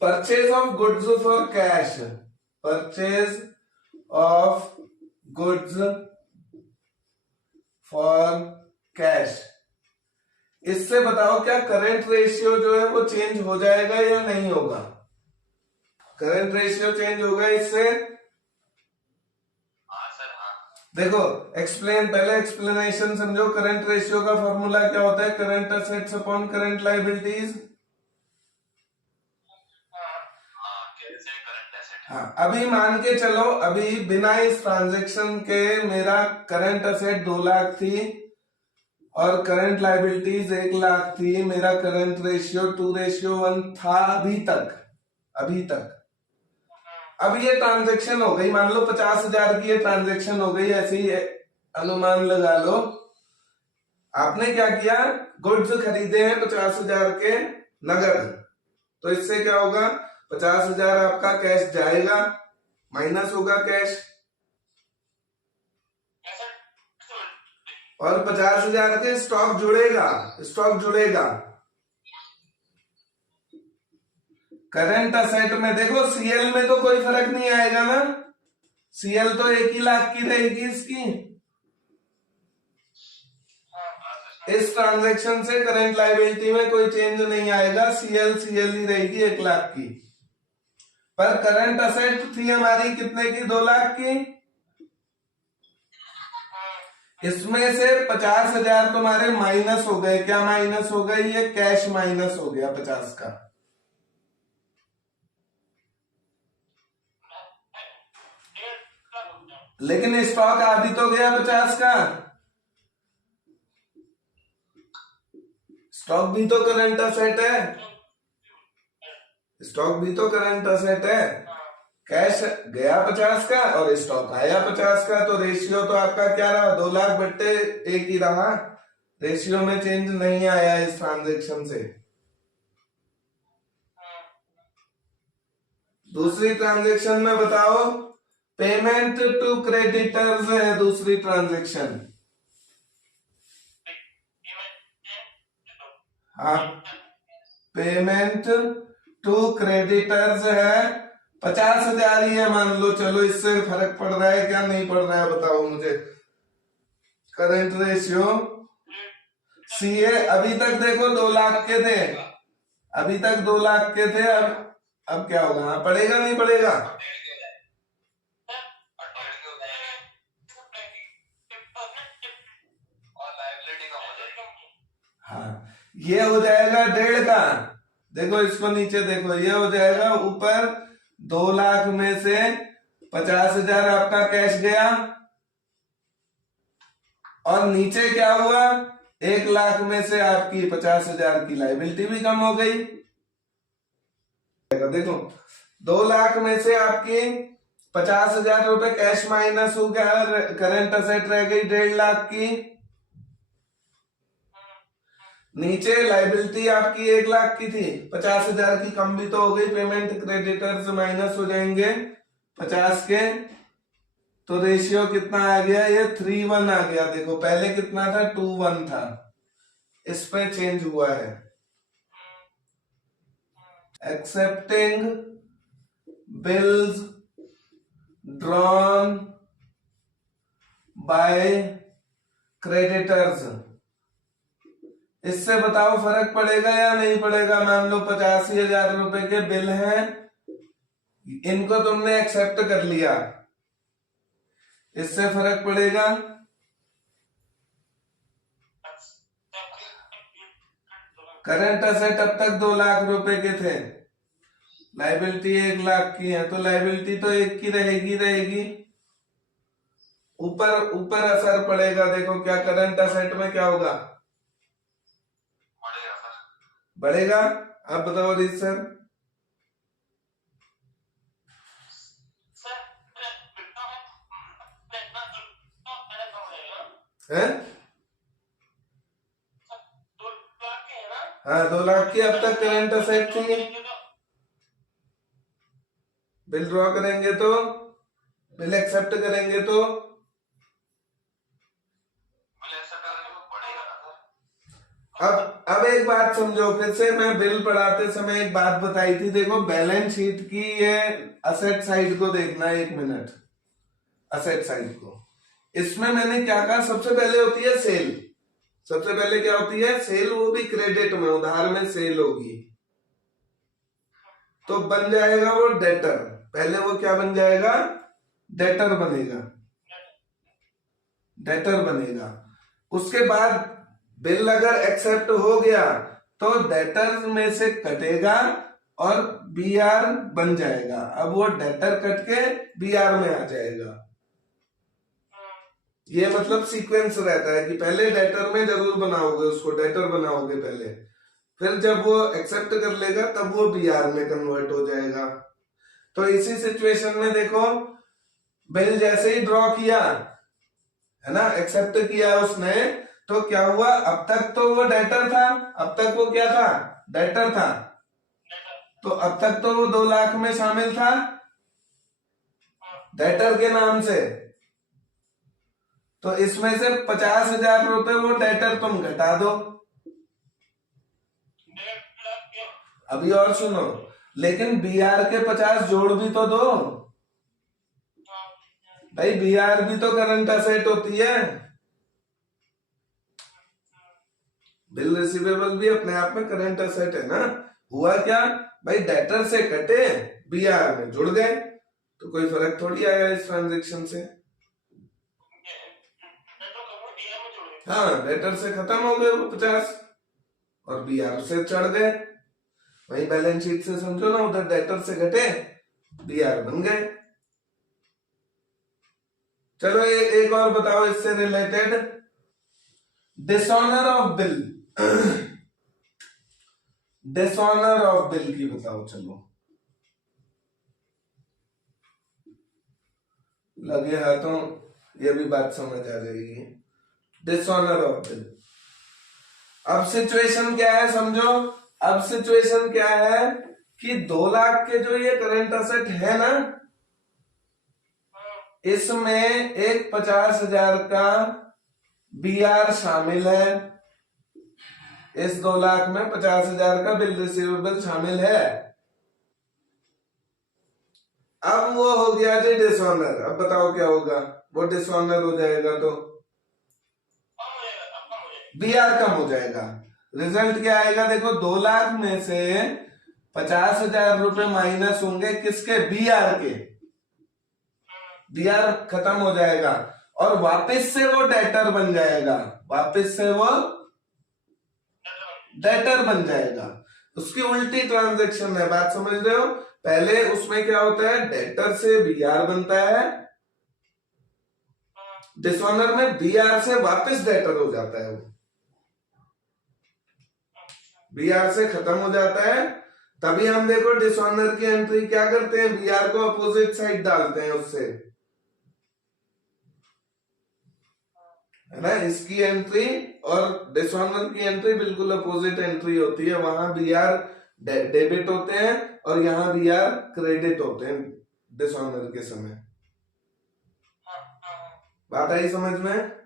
Purchase of goods for cash, purchase of goods for cash. इससे बताओ क्या current ratio जो है वो चेंज हो जाएगा या नहीं होगा? करंट रेशियो चेंज होगा इससे? देखो एक्सप्लेन, पहले एक्सप्लेनेशन समझो। करंट रेशियो का फॉर्मूला क्या होता है? Current assets upon current liabilities. हाँ, अभी मान के चलो, अभी बिना इस ट्रांजैक्शन के मेरा करंट असेट 2 लाख थी और करंट लायबिलिटीज 1 लाख थी। मेरा करंट रेशियो 2:1 था अभी तक, अभी तक। अब ये ट्रांजैक्शन हो गई, मान लो 50,000 की ये ट्रांजैक्शन हो गई, ऐसे ही अनुमान लगा लो। आपने क्या किया? गुड्स खरीदे हैं 50,000 के नगद, तो इससे क्या होगा? 50,000 आपका कैश जाएगा, माइनस होगा कैश, और 50,000 के स्टॉक जुड़ेगा, स्टॉक जुड़ेगा। करंट असेट में देखो सीएल में तो कोई फर्क नहीं आएगा ना, सीएल तो 1 ही लाख की रहेगी इसकी। इस ट्रांजैक्शन से करंट लायबिलिटी में कोई चेंज नहीं आएगा, सीएल सीएल ही रहेगी 1 लाख की। पर करंट असेट थी हमारी कितने की? 2 लाख की। इसमें से 50,000 तुम्हारे माइनस हो गए। क्या माइनस हो गए? ये कैश माइनस हो गया 50 का। लेकिन स्टॉक आ भी तो गया 50 का, स्टॉक भी तो करंट असेट है, स्टॉक भी तो करंट असेट है। कैश गया 50 का और स्टॉक आया 50 का, तो रेशियो तो आपका क्या रहा? 2 लाख बट्टे 1 ही रहा, रेशियो में चेंज नहीं आया इस ट्रांजैक्शन से। दूसरी ट्रांजैक्शन में बताओ, पेमेंट टू क्रेडिटर्स है दूसरी ट्रांजैक्शन। हाँ, पेमेंट टू क्रेडिटर्स है, 50,000 ही है मान लो। चलो इससे फर्क पड़ रहा है क्या नहीं पड़ रहा है बताओ मुझे। करंट रेशियो सीए अभी तक देखो 2 लाख के थे, अभी तक 2 लाख के थे। अब क्या होगा? हाँ, पड़ेगा नहीं पड़ेगा? हाँ, ये हो जाएगा 1.5 का। देखो इसको नीचे देखो, ये हो जाएगा ऊपर 2 लाख में से 50,000 आपका कैश गया, और नीचे क्या हुआ? 1 लाख में से आपकी 50,000 की लायबिलिटी भी कम हो गई। देखो 2 लाख में से आपकी 50,000 रुपए कैश माइनस हो गया, करंट असेट रह गई 1.5 लाख की। नीचे लायबिलिटी आपकी 1 लाख की थी, 50,000 की कम भी तो हो गई, पेमेंट क्रेडिटर्स माइनस हो जाएंगे 50 के, तो रेशियो कितना आ गया? ये 3:1 आ गया। देखो पहले कितना था? 2:1 था, इस पे चेंज हुआ है। Accepting bills drawn by creditors, इससे बताओ फर्क पड़ेगा या नहीं पड़ेगा? मान लो 85,000 रुपए के बिल हैं, इनको तुमने एक्सेप्ट कर लिया, इससे फर्क पड़ेगा? करंट असेट अब तक 2 लाख रुपए के थे, लायबिलिटी 1 लाख की है, तो लायबिलिटी तो 1 की रहेगी रहेगी। ऊपर ऊपर असर पड़ेगा। देखो क्या करंट असेट में क्या होगा? बढ़ेगा। अब बताओ रीत सर। है? हाँ, 2 लाख की अब तक करंट असेट थी। बिल ड्रॉ करेंगे तो, बिल एक्सेप्ट करेंगे तो अब एक बात समझो फिर से, मैं बिल पढ़ाते समय एक बात बताई थी, देखो बैलेंस शीट की ये असेट साइड को देखना है, 1 मिनट। असेट साइड को, इसमें मैंने क्या कहा, सबसे पहले होती है सेल। सबसे पहले क्या होती है, सेल, वो भी क्रेडिट में, उधार में सेल होगी, तो बन जाएगा वो डेटर। पहले वो क्या बन जाएगा, डेटर बनेगा, डेटर बनेगा। उसके बाद बिल अगर एक्सेप्ट हो गया तो डेटर में से कटेगा और बीआर बन जाएगा। अब वो डेटर कट के बीआर में आ जाएगा। ये मतलब सीक्वेंस रहता है कि पहले डेटर में जरूर बनाओगे, उसको डेटर बनाओगे पहले, फिर जब वो एक्सेप्ट कर लेगा तब वो बीआर में कन्वर्ट हो जाएगा। तो इसी सिचुएशन में देखो, बिल जैसे ही ड्रॉ किया है ना, एक्सेप्ट किया उसने, तो क्या हुआ, अब तक तो वो डेटर था, अब तक वो क्या था, डेटर था, तो अब तक तो वो 2 लाख में शामिल था डेटर के नाम से, तो इसमें से 50,000 रुपए वो डेटर तुम घटा दो। अभी और सुनो, लेकिन बीआर के 50 जोड़ भी तो दो भाई, बीआर भी तो करंट असेट होती है, बिल रिसीवेबल भी अपने आप में करंट असेट है ना। हुआ क्या भाई, डेटर से कटे, बीआर में जुड़ गए, तो कोई फर्क थोड़ी आया इस ट्रांजेक्शन से। हाँ, डेटर से खत्म हो गए वो 50 और बीआर से चढ़ गए, वही बैलेंस शीट से समझो ना, उधर डेटर से घटे, बीआर बन गए। चलो एक और बताओ इससे related, dishonour of bill. Dishonour of bill की बताओ, चलो लगे हाथों ये भी बात समझ आ जाएगी। डिसऑनर ऑफ बिल, अब सिचुएशन क्या है समझो, अब सिचुएशन क्या है कि 2 लाख के जो ये करंट असेट है ना, इसमें एक 50,000 का बीआर शामिल है, इस 2 लाख में 50,000 का बिल रिसीवेबल शामिल है। अब वो हो गया जी डिसऑनर। अब बताओ क्या होगा, वो डिसऑनर हो जाएगा तो बीआर कम हो जाएगा। रिजल्ट क्या आएगा, देखो 2 लाख में से 50,000 रुपए माइनस होंगे किसके, बीआर के, बीआर खत्म हो जाएगा और वापस से वो डेटर बन जाएगा, वापस से वो डेटर बन जाएगा। उसकी उल्टी ट्रांजैक्शन है, बात समझ रहे हो। पहले उसमें क्या होता है, डेटर से बीआर बनता है, डिसऑनर में बीआर से वापस डेटर हो जाता है, वो बीआर से खत्म हो जाता है। तभी हम देखो डिसऑनर की एंट्री क्या करते हैं, बीआर को अपोजिट साइड डालते हैं उससे, है ना। इसकी एंट्री और डिसऑनर की एंट्री बिल्कुल अपोजिट एंट्री होती है, वहां बीआर डेबिट होते हैं और यहाँ बीआर क्रेडिट होते हैं डिसऑनर के समय। बात आई समझ में।